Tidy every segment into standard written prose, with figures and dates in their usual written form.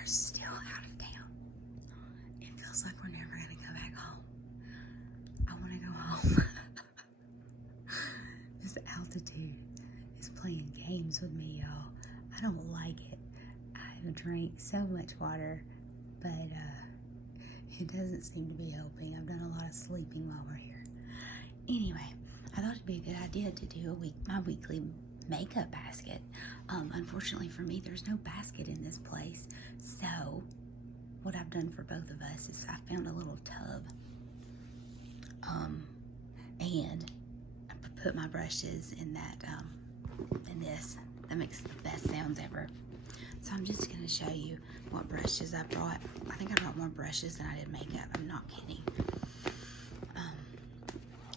are still out of town. It feels like we're never gonna go back home. I wanna go home. This altitude is playing games with me, y'all. I don't like it. I drank so much water, but it doesn't seem to be helping. I've done a lot of sleeping while we're here. Anyway, I thought it'd be a good idea to do my weekly makeup basket. Unfortunately for me, there's no basket in this place. So what I've done for both of us is I found a little tub. And I put my brushes in that, in this. That makes the best sounds ever. So I'm just gonna show you what brushes I brought. I think I brought more brushes than I did makeup. I'm not kidding.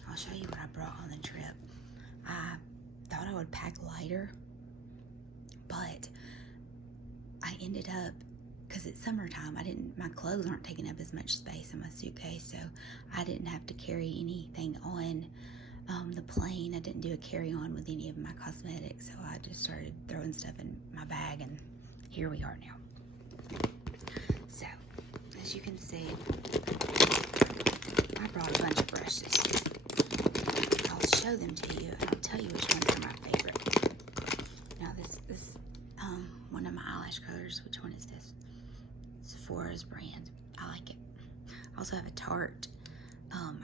I'll show you what I brought on the trip. I thought I would pack lighter, but I ended up, because it's summertime, my clothes aren't taking up as much space in my suitcase, so I didn't have to carry anything on the plane. I didn't do a carry-on with any of my cosmetics, so I just started throwing stuff in my bag, and here we are now. So, as you can see, I brought a bunch of brushes. I'll show them to you, and I'll tell you which ones are my favorite. Now, this is one of my eyelash colors. Which one is this? Sephora's brand. I like it. I also have a Tarte.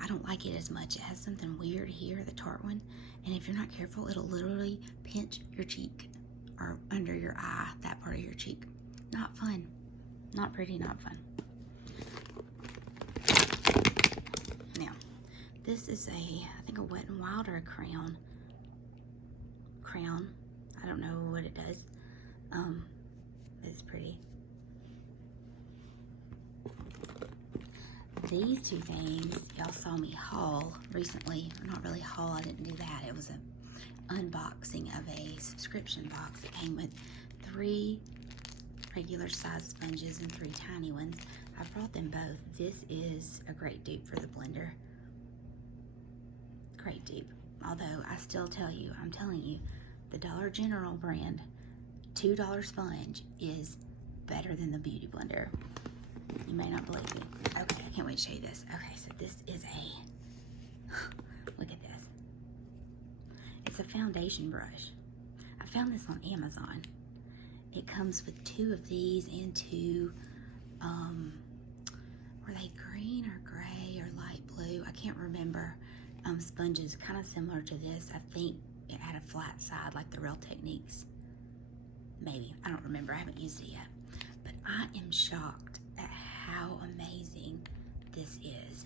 I don't like it as much. It has something weird here, the Tarte one, and if you're not careful, it'll literally pinch your cheek or under your eye, that part of your cheek. Not fun. Not pretty, not fun. Now, this is I think a Wet n Wild or a Crown. I don't know what it does. It's pretty. These two things, y'all saw me haul recently. Not really haul, I didn't do that. It was an unboxing of a subscription box. It came with 3 regular size sponges and 3 tiny ones. I brought them both. This is a great dupe for the blender. Great dupe. Although I still I'm telling you, the Dollar General brand $2 sponge is better than the Beauty Blender. You may not believe me. Okay, I can't wait to show you this. Okay, so this is look at this. It's a foundation brush. I found this on Amazon. It comes with 2 of these and 2, were they green or gray or light blue? I can't remember. Sponges, kind of similar to this. I think it had a flat side like the Real Techniques. Maybe, I don't remember. I haven't used it yet. But I am shocked at how amazing this is.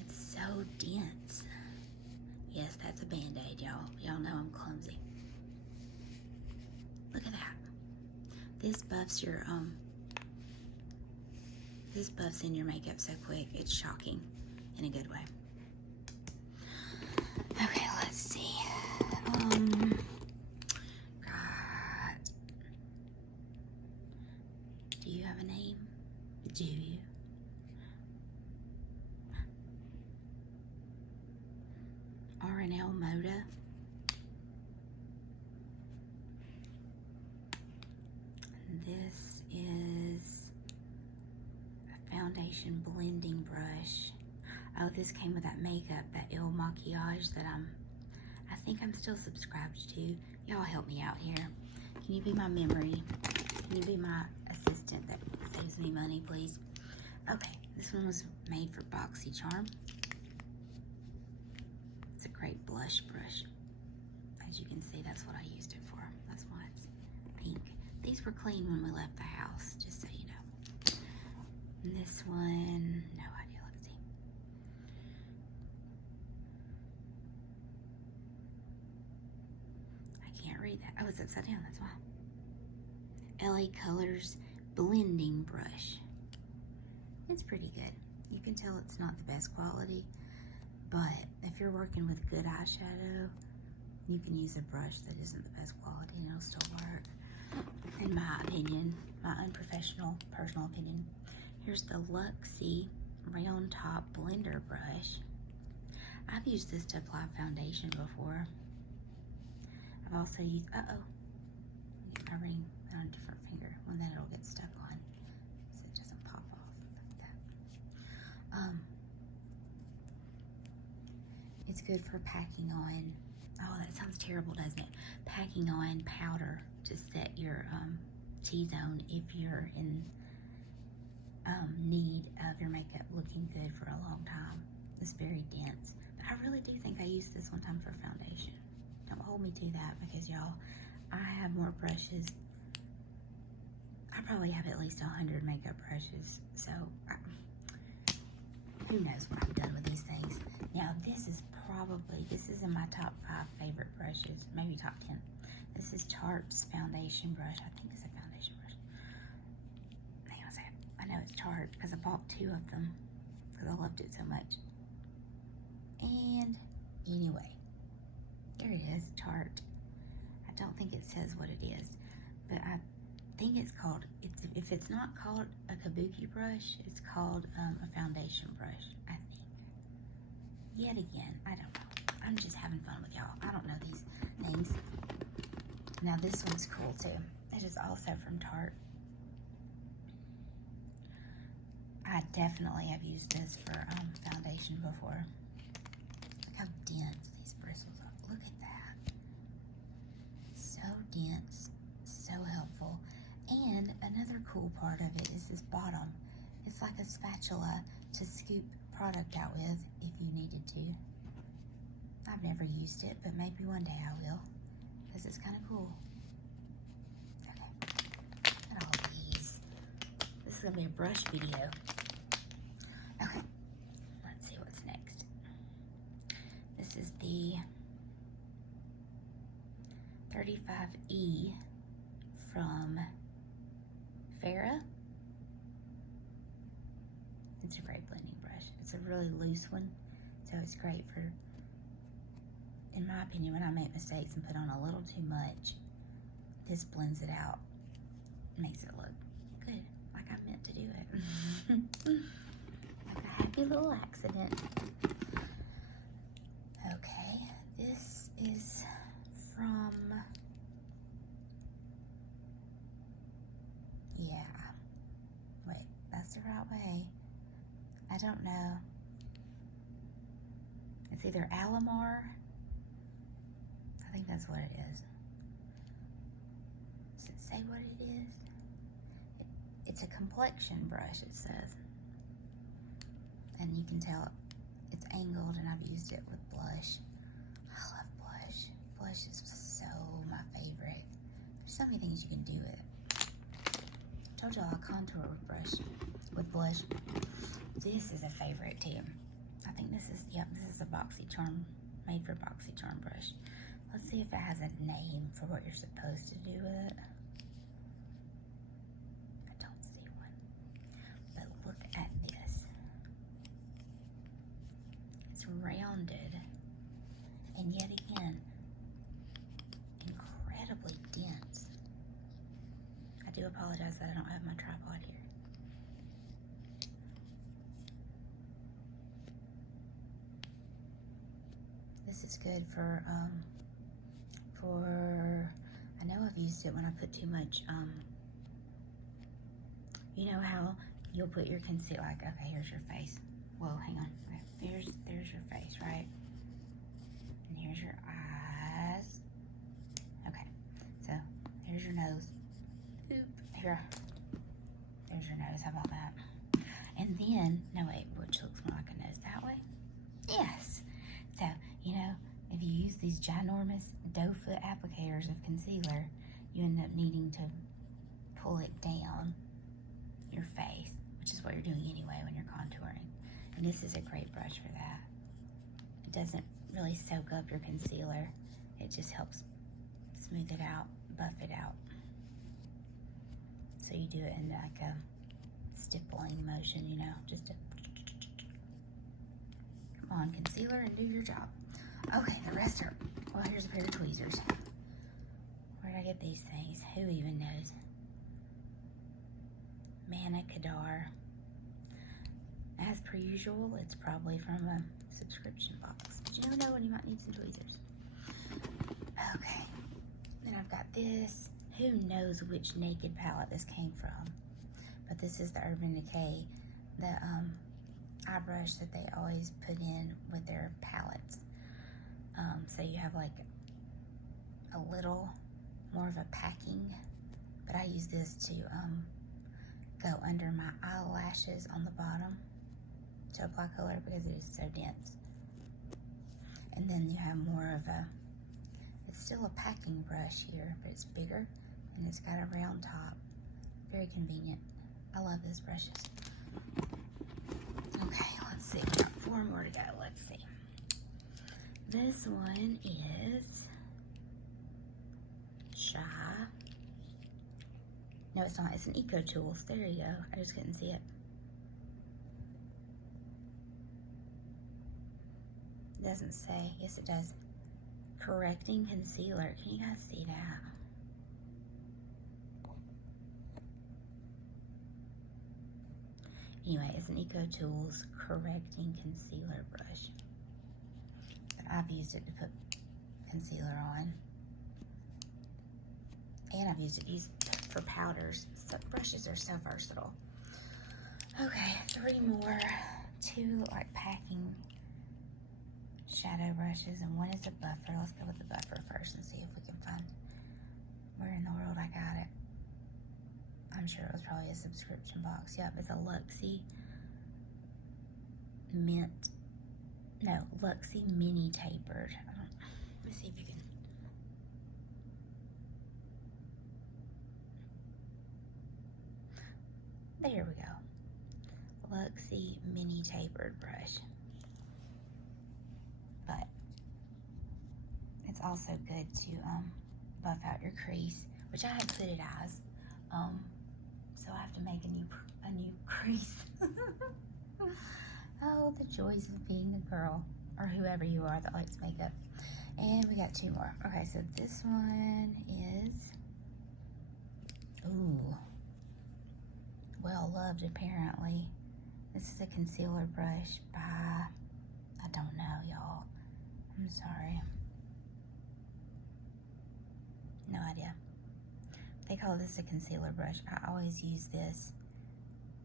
It's so dense. Yes, that's a Band-Aid, y'all. Y'all know I'm clumsy. Look at that. This buffs your this buffs in your makeup so quick. It's shocking in a good way. Okay, let's see. Do you have a name? Do you? R&L Moda. And this is a foundation blending brush. Oh, this came with that makeup, that Il Maquillage that I think I'm still subscribed to. Y'all help me out here. Can you be my memory? Can you be my assistant that saves me money, please? Okay, this one was made for BoxyCharm. It's a great blush brush. As you can see, that's what I used it for. That's why it's pink. These were clean when we left the house, just so you know. And this one, no idea. Let's see. I can't read that. Oh, it's upside down, that's why. LA Colors blending brush. It's pretty good. You can tell it's not the best quality, but if you're working with good eyeshadow, you can use a brush that isn't the best quality and it'll still work. In my opinion, my unprofessional personal opinion. Here's the Luxie round top blender brush. I've used this to apply foundation before. I've also used, get ring on a different finger, one that it'll get stuck on, so it doesn't pop off like that. It's good for packing on. Oh, that sounds terrible, doesn't it? Packing on powder to set your T-zone if you're in need of your makeup looking good for a long time. It's very dense, but I really do think I used this one time for foundation. Don't hold me to that, because y'all, I have more brushes. I probably have at least 100 makeup brushes, so who knows what I've done with these things. Now this is in my top 5 favorite brushes, maybe top 10. This is Tarte's foundation brush. I think it's a foundation brush. Hang on a second. I know it's Tarte because I bought 2 of them because I loved it so much. And anyway, there it is, Tarte. I don't think it says what it is, but I think it's called, if it's not called a kabuki brush, it's called a foundation brush, I think. Yet again, I don't know. I'm just having fun with y'all. I don't know these names. Now this one's cool too. It is also from Tarte. I definitely have used this for foundation before. Look how dense these bristles are. Look at that. So dense, so helpful. And another cool part of it is this bottom. It's like a spatula to scoop product out with if you needed to. I've never used it, but maybe one day I will, because it's kind of cool. Okay, got all these. This is gonna be a brush video. Okay, let's see what's next. This is the 35E from Farrah. It's a great blending brush. It's a really loose one, so it's great for, in my opinion, when I make mistakes and put on a little too much, this blends it out, makes it look good, like I meant to do it. Like a happy little accident. Okay, this is from, yeah, wait, that's the right way. I don't know. It's either Alamar. I think that's what it is. Does it say what it is? It's a complexion brush, it says. And you can tell it's angled, and I've used it with blush. I love blush. Blush is so my favorite. There's so many things you can do with it. I told y'all I contour with blush. This is a favorite too. I think this is, yep, this is a BoxyCharm, made for BoxyCharm brush. Let's see if it has a name for what you're supposed to do with it. I don't see one. But look at this. It's rounded, and yet again, incredibly dense. I do apologize that I don't have my tripod here. This is good for, I know I've used it when I put too much, you know how you'll put your concealer, like, okay, here's your face. Whoa, hang on. Okay, there's your face, right? And here's your eyes. Okay, so there's your nose. Oop, here. There's your nose, how about that? And then, no wait, which looks more like a nose, that way? Yes. So, you know, if you use these ginormous doe foot applicators of concealer, you end up needing to pull it down your face, which is what you're doing anyway when you're contouring. And this is a great brush for that. It doesn't really soak up your concealer. It just helps smooth it out, buff it out. So you do it in like a stippling motion, you know, just to come on, concealer, and do your job. Okay, the rest are, well, here's a pair of tweezers. Where did I get these things? Who even knows? Manna Kadar. As per usual, it's probably from a subscription box. But you never know when you might need some tweezers. Okay, then I've got this. who knows which Naked palette this came from. But this is the Urban Decay, the eye brush that they always put in with their palettes. So you have like a little more of a packing, but I use this to go under my eyelashes on the bottom to apply color because it is so dense. And then you have more of a, it's still a packing brush here, but it's bigger and it's got a round top. Very convenient. I love those brushes. Okay, let's see. We've got 4 more to go. Let's see. This one is Shy. No, it's not. It's an Eco Tools. There you go. I just couldn't see it. It doesn't say. Yes, it does. Correcting Concealer. Can you guys see that? Anyway, it's an Eco Tools Correcting Concealer brush. But I've used it to put concealer on. And I've used it for powders. So brushes are so versatile. Okay, 3 more. 2 like packing shadow brushes, and 1 is a buffer. Let's go with the buffer first and see if we can find where in the world I got it. I'm sure it was probably a subscription box. Yep, it's a Luxie Luxie Mini Tapered. Let me see if you can. There we go. Luxie Mini Tapered brush. But it's also good to buff out your crease, which I have hooded eyes. So I have to make a new crease. Oh, the joys of being a girl, or whoever you are that likes makeup. And we got 2 more. Okay, so this one is, ooh, well loved apparently. This is a concealer brush by, I don't know, y'all. I'm sorry. No idea. They call this a concealer brush. I always use this,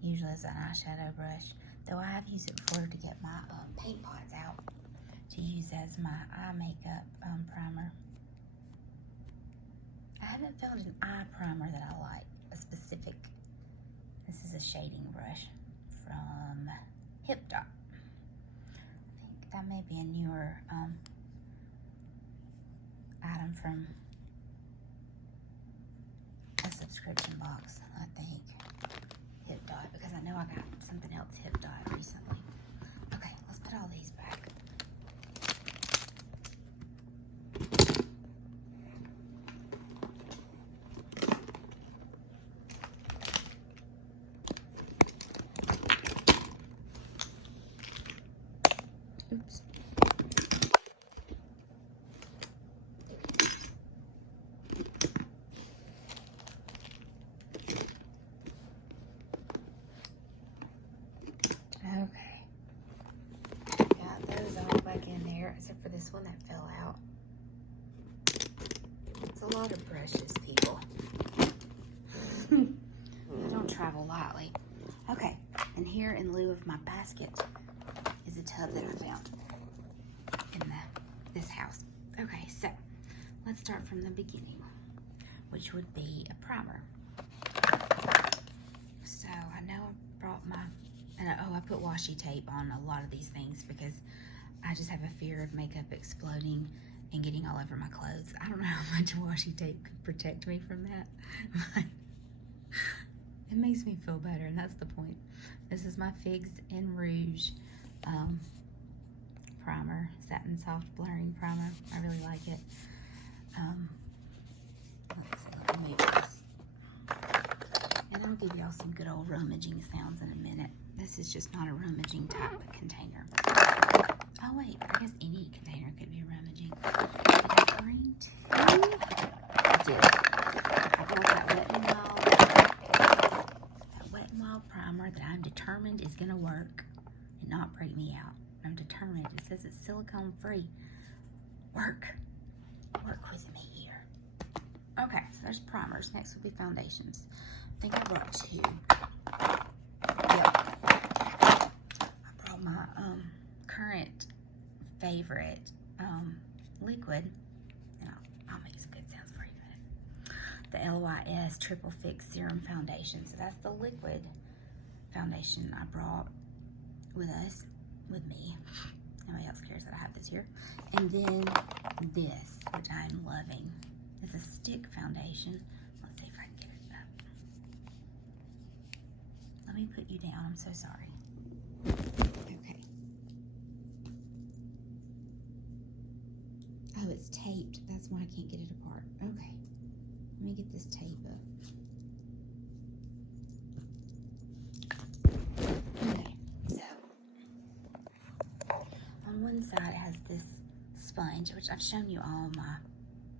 usually as an eyeshadow brush. Though I have used it before to get my paint pots out to use as my eye makeup primer. I haven't found an eye primer that I like, a specific. This is a shading brush from Hip Dot. I think that may be a newer item from a subscription box, I think. Hip Dot, because I know I got something else Hip Dot recently. Okay, let's put all these back. Oops. Okay. Got those all back in there, except for this one that fell out. It's a lot of brushes, people. I don't travel lightly. Okay, and here in lieu of my basket is a tub that I found in this house. Okay, so let's start from the beginning, which would be a primer. So I know I brought my, I put washi tape on a lot of these things because I just have a fear of makeup exploding and getting all over my clothes. I don't know how much washi tape could protect me from that, but it makes me feel better, and that's the point. This is my Figs and Rouge primer, Satin Soft Blurring Primer. I really like it. Let's see, let me move this. And I'll give y'all some good old rummaging sounds in a minute. This is just not a rummaging type container. Oh wait, I guess any container could be rummaging. Did I bring 2? I did. I brought that Wet n Wild primer that I'm determined is gonna work and not break me out. I'm determined. It says it's silicone free. Work with me here. Okay, so there's primers. Next will be foundations. I think I brought 2. Yep. I brought my current favorite liquid, and I'll make some good sounds for you. The LYS Triple Fix Serum Foundation. So that's the liquid foundation I brought with me. Nobody else cares that I have this here. And then this, which I'm loving, is a stick foundation. Let's see if I can get it up. Let me put you down. I'm so sorry. Okay. Oh, it's taped. That's why I can't get it apart. Okay. Let me get this tape up. Okay, so on one side it has this sponge, which I've shown you all my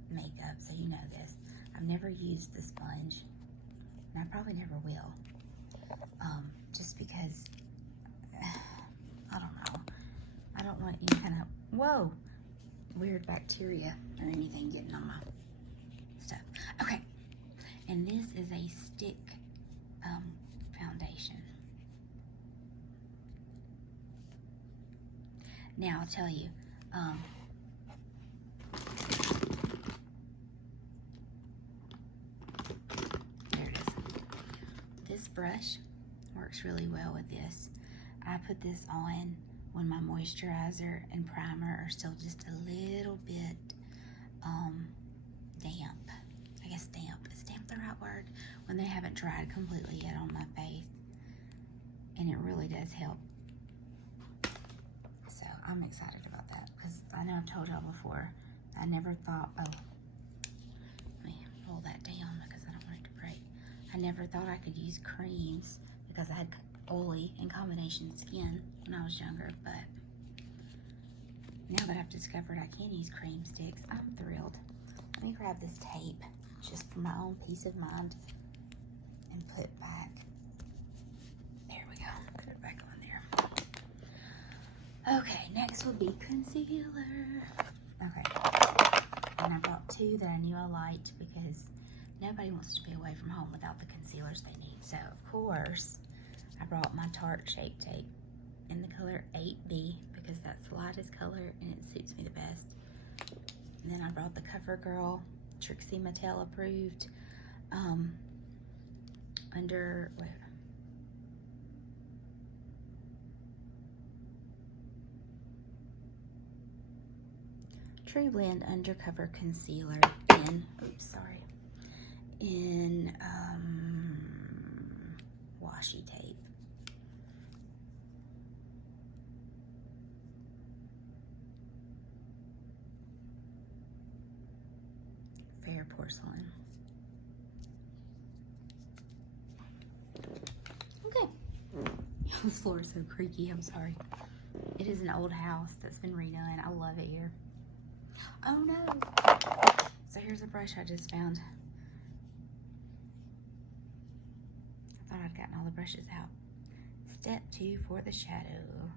makeup, so you know this. I've never used the sponge, and I probably never will. Just because, I don't know. I don't want any kind of, weird bacteria or anything getting on my stuff. Okay, and this is a stick foundation. Now I'll tell you, there it is. This brush works really well with this. I put this on when my moisturizer and primer are still just a little bit damp. I guess damp. Is damp the right word? When they haven't dried completely yet on my face. And it really does help. So I'm excited about that because I know I've told y'all before, I never thought, let me roll that down because I don't want it to break. I never thought I could use creams because I had oily and combination skin when I was younger, but now that I've discovered I can use cream sticks, I'm thrilled. Let me grab this tape just for my own peace of mind and put it back. There we go. Put it back on there. Okay, next will be concealer. Okay, and I brought 2 that I knew I liked because nobody wants to be away from home without the concealers they need. So, of course, I brought my Tarte Shape Tape in the color 8B because that's the lightest color and it suits me the best. And then I brought the CoverGirl Trixie Mattel approved True Blend Undercover Concealer in washi tape. Fair porcelain. Okay. This floor is so creaky, I'm sorry. It is an old house that's been redone. I love it here. Oh no! So here's a brush I just found. I thought I'd gotten all the brushes out. Step 2 for the shadow.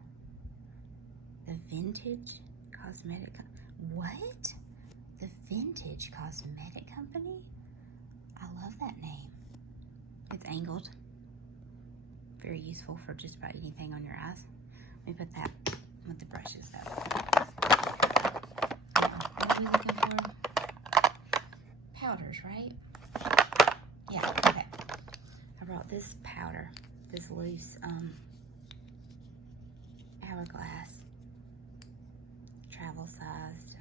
The Vintage Cosmetic. What? The Vintage Cosmetic Company? I love that name. It's angled. Very useful for just about anything on your eyes. Let me put that with the brushes though. What are we looking for? Powders, right? Yeah, okay. I brought this powder, this loose hourglass, travel sized,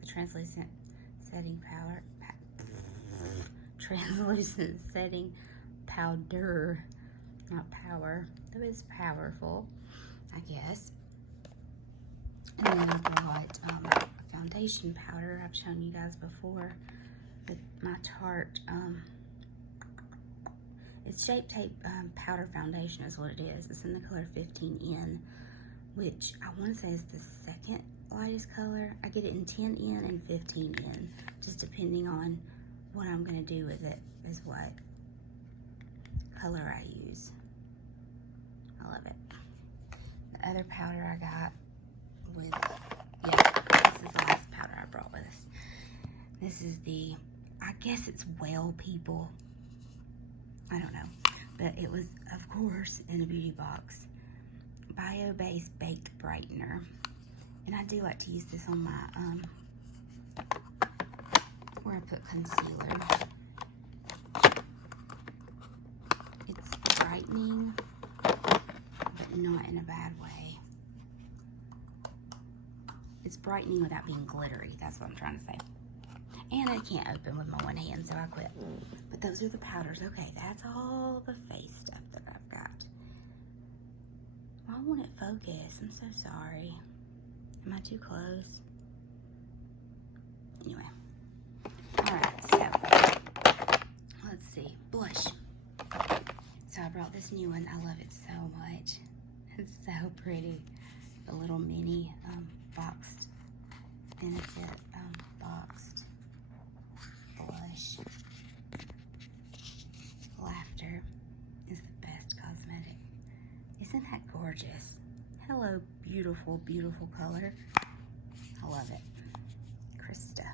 the translucent setting powder, translucent setting powder, not power, though it's powerful, I guess. And then I brought a foundation powder I've shown you guys before with my Tarte, it's Shape Tape powder foundation is what it is. It's in the color 15N, which I want to say is the second lightest color. I get it in 10N and 15N, just depending on what I'm going to do with it is what color I use. I love it. The other powder I got with, this is the last powder I brought with us. This is the, I guess it's Well People. I don't know. But it was, of course, in a beauty box. Bio-based baked brightener. And I do like to use this on my, where I put concealer. It's brightening, but not in a bad way. It's brightening without being glittery. That's what I'm trying to say. And I can't open with my one hand, so I quit. But those are the powders. Okay, that's all the face stuff that I've got. Why won't it focus? I'm so sorry. Am I too close? Anyway. Alright, so let's see. Blush. So I brought this new one. I love it so much. It's so pretty. The little mini boxed benefit boxed blush. Laughter is the best cosmetic. Isn't that gorgeous? Hello, beautiful, beautiful color. I love it. Krista.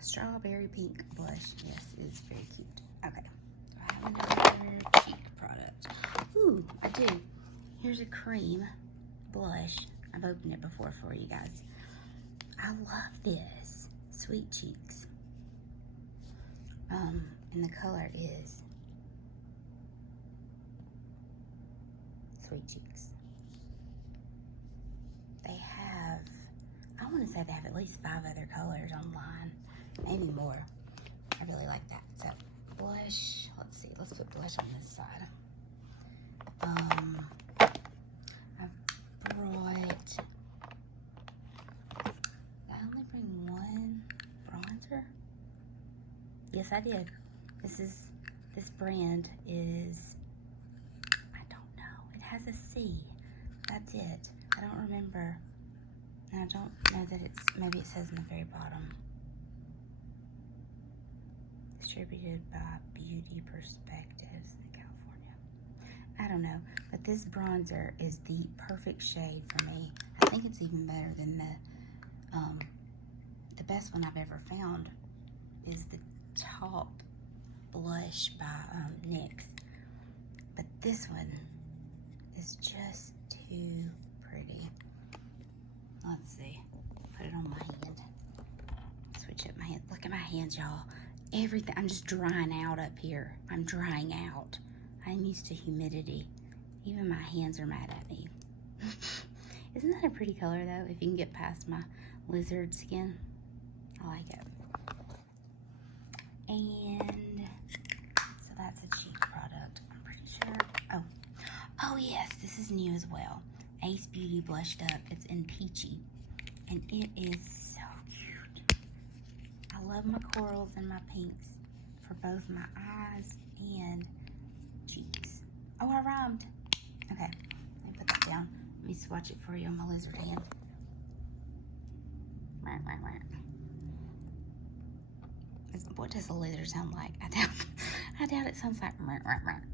Strawberry pink blush. Yes, it is very cute. Okay. Do I have another cheek product? Ooh, I do. Here's a cream blush. I've opened it before for you guys. I love this. Sweet Cheeks. And the color is Sweet Cheeks. They have, I want to say they have at least 5 other colors online, maybe more. I really like that. So blush, let's see, let's put blush on this side. I've brought, did I only bring one bronzer? Yes, I did. This brand is, I don't know. It has a C. That's it. I don't remember. And I don't know that it's, maybe it says in the very bottom. Distributed by Beauty Perspectives in California. I don't know. But this bronzer is the perfect shade for me. I think it's even better than the best one I've ever found is the Top blush by NYX, but this one is just too pretty. Let's see, put it on my hand, switch up my hand. Look at my hands, y'all. Everything, I'm just drying out up here. I'm drying out. I'm used to humidity. Even my hands are mad at me. Isn't that a pretty color though? If you can get past my lizard skin, I like it. And so that's a cheap product, I'm pretty sure. Oh yes, this is new as well. Ace Beauty Blushed Up. It's in Peachy. And it is so cute. I love my corals and my pinks for both my eyes and cheeks. Oh, I rhymed. Okay, let me put that down. Let me swatch it for you on my lizard hand. What does a lizard sound like? I doubt it sounds like,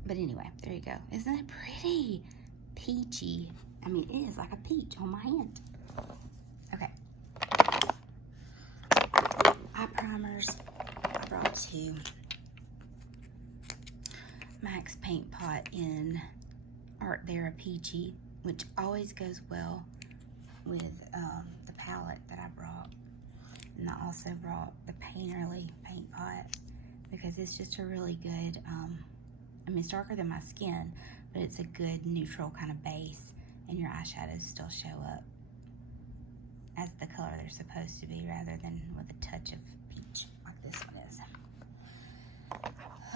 but anyway, there you go. Isn't it pretty? Peachy. I mean, it is like a peach on my hand. Okay. Eye primers. I brought 2. Max Paint Pot in Art Thera Peachy, which always goes well with the palette that I brought. And I also brought the Painterly Paint Pot because it's just a really good, I mean, it's darker than my skin, but it's a good neutral kind of base, and your eyeshadows still show up as the color they're supposed to be rather than with a touch of peach like this one is.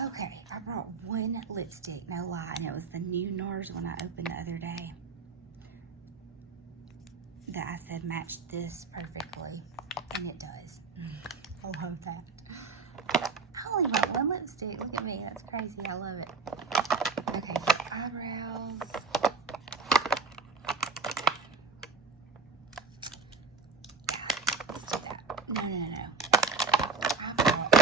Okay, I brought 1 lipstick, no lie, and it was the new NARS one I opened the other day that I said matched this perfectly. And it does. I love that. I only bought 1 lipstick. Look at me. That's crazy. I love it. Okay, so eyebrows. Let's do that. No. I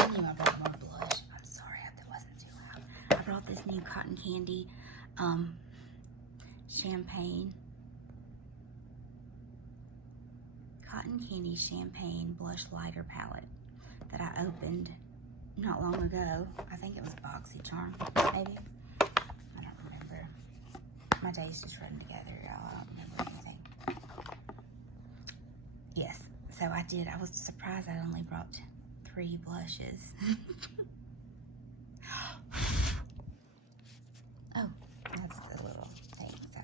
knew I brought more blush. I'm sorry if that wasn't too loud. I brought this new Cotton Candy Champagne Blush Lighter Palette that I opened not long ago. I think it was BoxyCharm, maybe. I don't remember. My days just run together, y'all. I don't remember anything. Yes, so I did. I was surprised I only brought 3 blushes. Oh, that's the little thing. So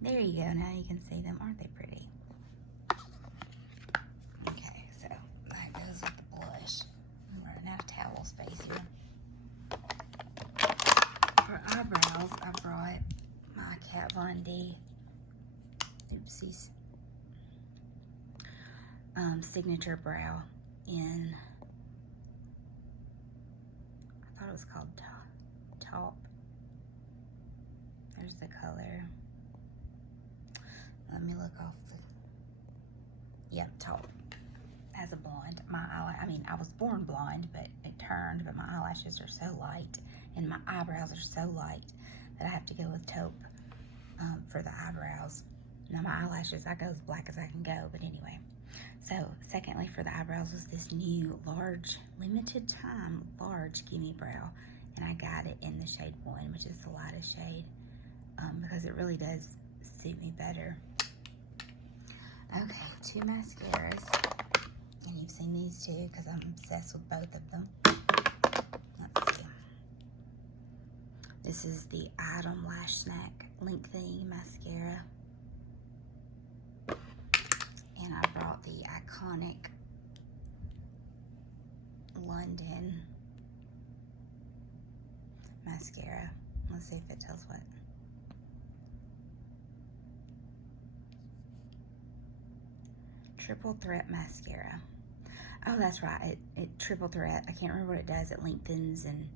there you go. Now you can see them. Aren't they pretty? Okay, so that goes with the blush. I'm running out of towel space here. For eyebrows, I brought my Kat Von D, oopsies, signature brow in, I thought it was called Taupe. There's the color. Let me look off the, yep, Taupe. As a blonde, I was born blonde, but it turned, but my eyelashes are so light and my eyebrows are so light that I have to go with Taupe for the eyebrows. Now my eyelashes, I go as black as I can go, but anyway. So secondly, for the eyebrows was this new large, limited time, large Gimme Brow. And I got it in the shade 1, which is the lightest shade, because it really does suit me better. Okay, 2 mascaras. And you've seen these too, because I'm obsessed with both of them. Let's see. This is the Item Lash Snack Lengthening Mascara. And I brought the iconic London mascara. Let's see if it tells what. Triple Threat Mascara. Oh, that's right. It triple threat. I can't remember what it does. It lengthens and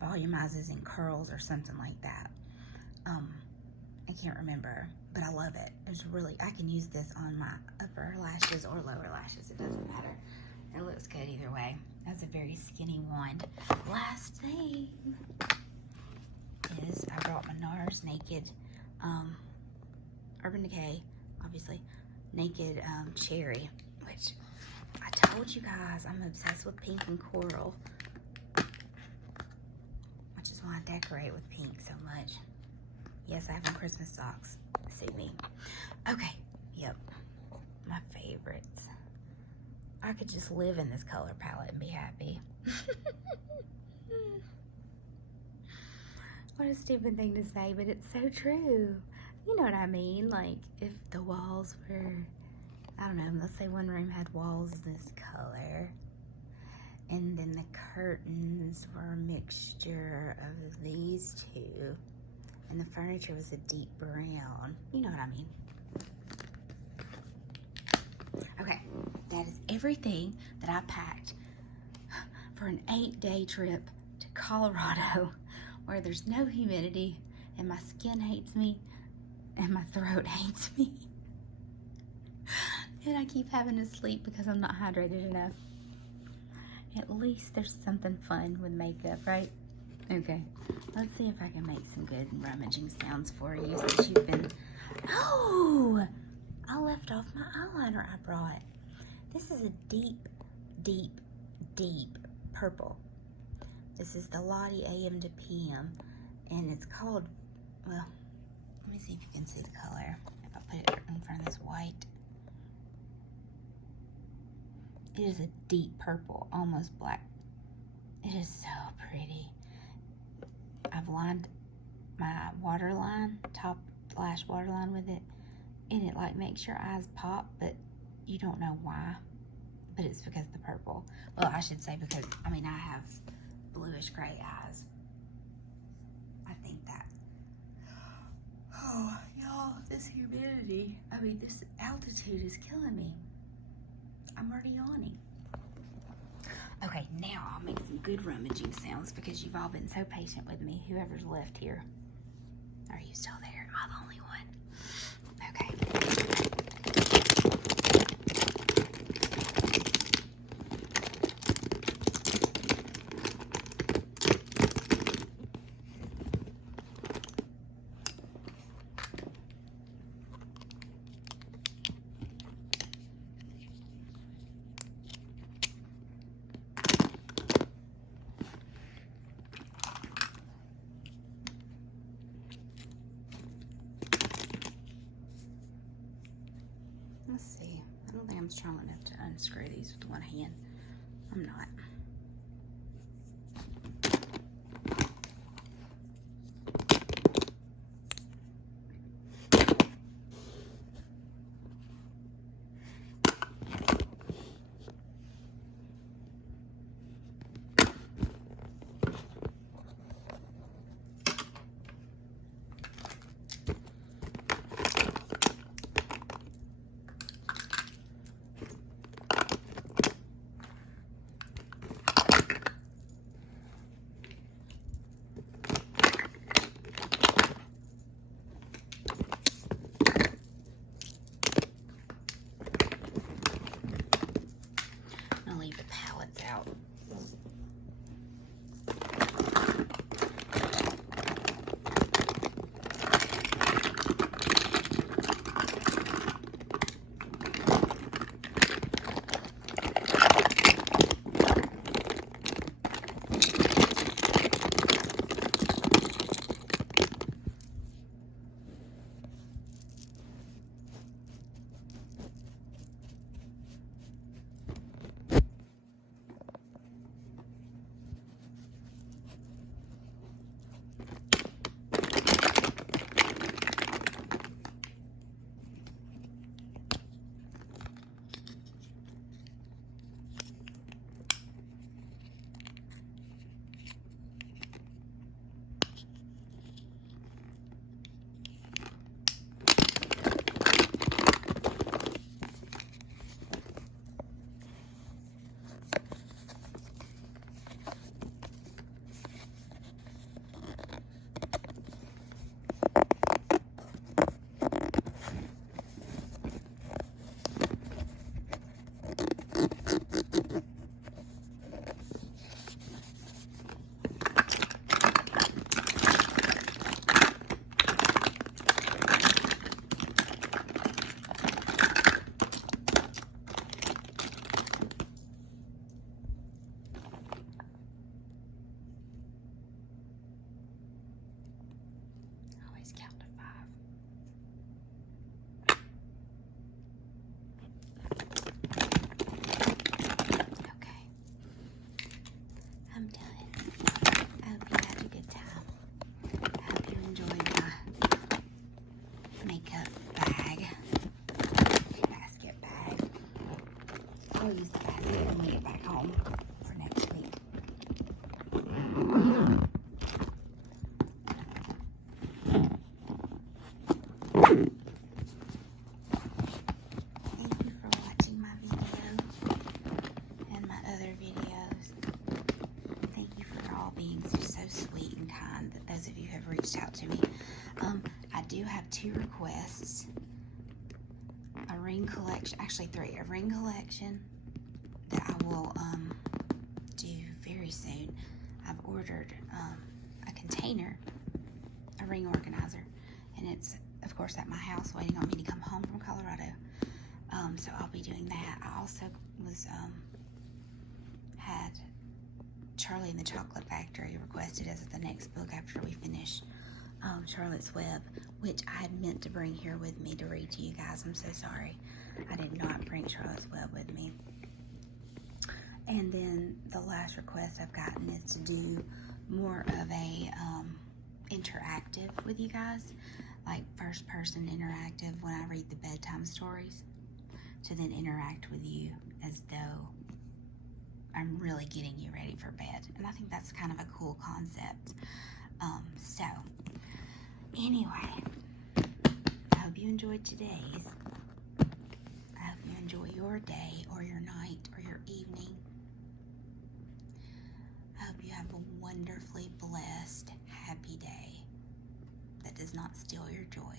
volumizes and curls or something like that. I can't remember, but I love it. It's really, I can use this on my upper lashes or lower lashes. It doesn't matter. It looks good either way. That's a very skinny wand. Last thing is I brought my NARS Naked, Urban Decay, obviously, Naked Cherry, which I told you guys I'm obsessed with pink and coral, which is why I decorate with pink so much. Yes, I have my Christmas socks. Suit me. Okay, yep, my favorites. I could just live in this color palette and be happy. What a stupid thing to say, but it's so true. You know what I mean? Like, if the walls were, I don't know, let's say one room had walls this color, and then the curtains were a mixture of these two, and the furniture was a deep brown. You know what I mean? Okay, that is everything that I packed for an 8-day trip to Colorado, where there's no humidity and my skin hates me and my throat hates me. And I keep having to sleep because I'm not hydrated enough. At least there's something fun with makeup, right? Okay, let's see if I can make some good rummaging sounds for you since you've been... Oh! I left off my eyeliner I brought. This is a deep, deep, deep purple. This is the Lottie AM to PM, and it's called, well, let me see if you can see the color. If I put it in front of this white. It is a deep purple, almost black. It is so pretty. I've lined my waterline, top lash waterline with it, and it like makes your eyes pop, but you don't know why. But it's because of the purple. Well, I should say because, I mean, I have bluish gray eyes. I think that. Oh, y'all, this humidity, I mean, this altitude is killing me. I'm already yawning. Okay, now I'll make some good rummaging sounds because you've all been so patient with me. Whoever's left here. Are you still there? Am I the only one? Okay. strong enough to unscrew these with one hand. I'm not. Leave the pallets out. Count to 5. Okay, I'm done. I hope you had a good time. I hope you enjoyed my makeup bag, basket bag. I'll use the basket when we get back home for next week. Out to me. I do have 2 requests. A ring collection, actually 3. A ring collection that I will do very soon. I've ordered a container, a ring organizer, and it's of course at my house waiting on me to come home from Colorado. So I'll be doing that. I also was had Charlie and the Chocolate Factory requested as the next book after we finish Charlotte's Web, which I had meant to bring here with me to read to you guys. I'm so sorry. I did not bring Charlotte's Web with me. And then the last request I've gotten is to do more of a interactive with you guys, like first person interactive when I read the bedtime stories, to then interact with you as though I'm really getting you ready for bed. And I think that's kind of a cool concept. So anyway, I hope you enjoyed today's. I hope you enjoy your day or your night or your evening. I hope you have a wonderfully blessed, happy day that does not steal your joy.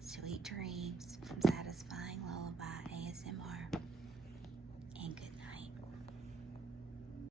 Sweet dreams from Satisfying Lullaby ASMR, and good